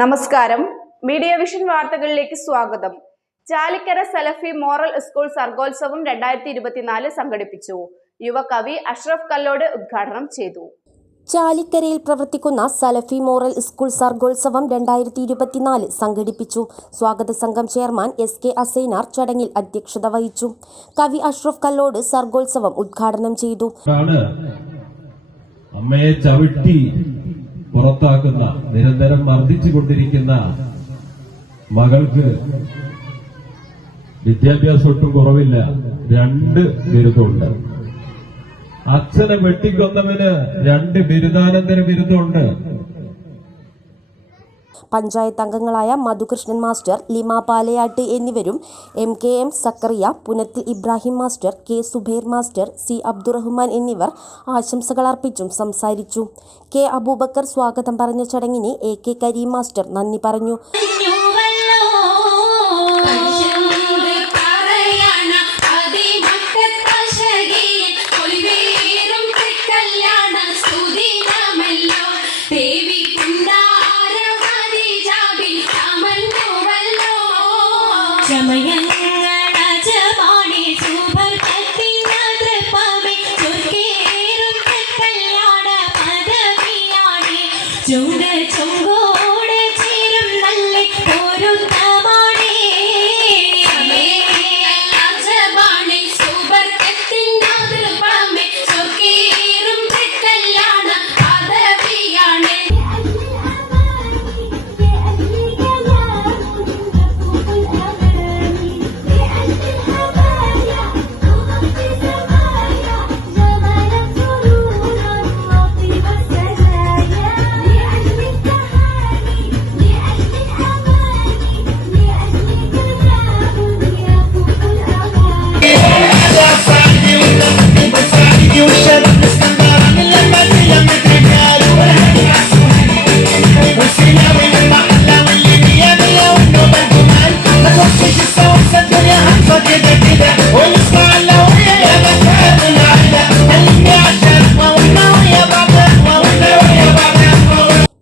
നമസ്കാരം. Media vision വാർത്തകളിലേക്ക് സ്വാഗതം. ചാലിക്കര സലഫി മോറൽ സ്കൂൾ സർഗോത്സവം 2024 സംഘടിപ്പിച്ചു. യുവകവി അഷ്റഫ് കല്ലോട് ഉദ്ഘാടനം ചെയ്തു. ചാലിക്കരയിൽ പ്രവർത്തിക്കുന്ന സലഫി മോറൽ സ്കൂൾ സർഗോത്സവം 2024 സംഘടിപ്പിച്ചു. സ്വാഗത സംഘം ചെയർമാൻ SK അസൈനാർ ചടങ്ങിൽ അധ്യക്ഷത വഹിച്ചു. കവി അഷ്റഫ് കല്ലോട് സർഗോത്സവം ഉദ്ഘാടനം ചെയ്തു. അമ്മയെ ചവിട്ടി പുറത്താക്കുന്ന, നിരന്തരം മർദ്ദിച്ചുകൊണ്ടിരിക്കുന്ന മകൾക്ക് വിദ്യാഭ്യാസം ഒട്ടും കുറവില്ല. 2 ബിരുദമുണ്ട്. അച്ഛനെ വെട്ടിക്കൊന്നവന് 2 ബിരുദാനന്തര ബിരുദമുണ്ട്. പഞ്ചായത്ത് അംഗങ്ങളായ മധുകൃഷ്ണൻ മാസ്റ്റർ, ലിമ പാലയാട്ട് എന്നിവരും MKM Zakariya, Punathil Ibrahim master, K Subair master, C Abdurahman എന്നിവർ ആശംസകൾ അർപ്പിച്ചും സംസാരിച്ചു. K അബൂബക്കർ സ്വാഗതം പറഞ്ഞ ചടങ്ങിന് AK കരീം മാസ്റ്റർ നന്ദി പറഞ്ഞു.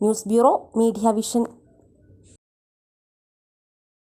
News bureau, media vision.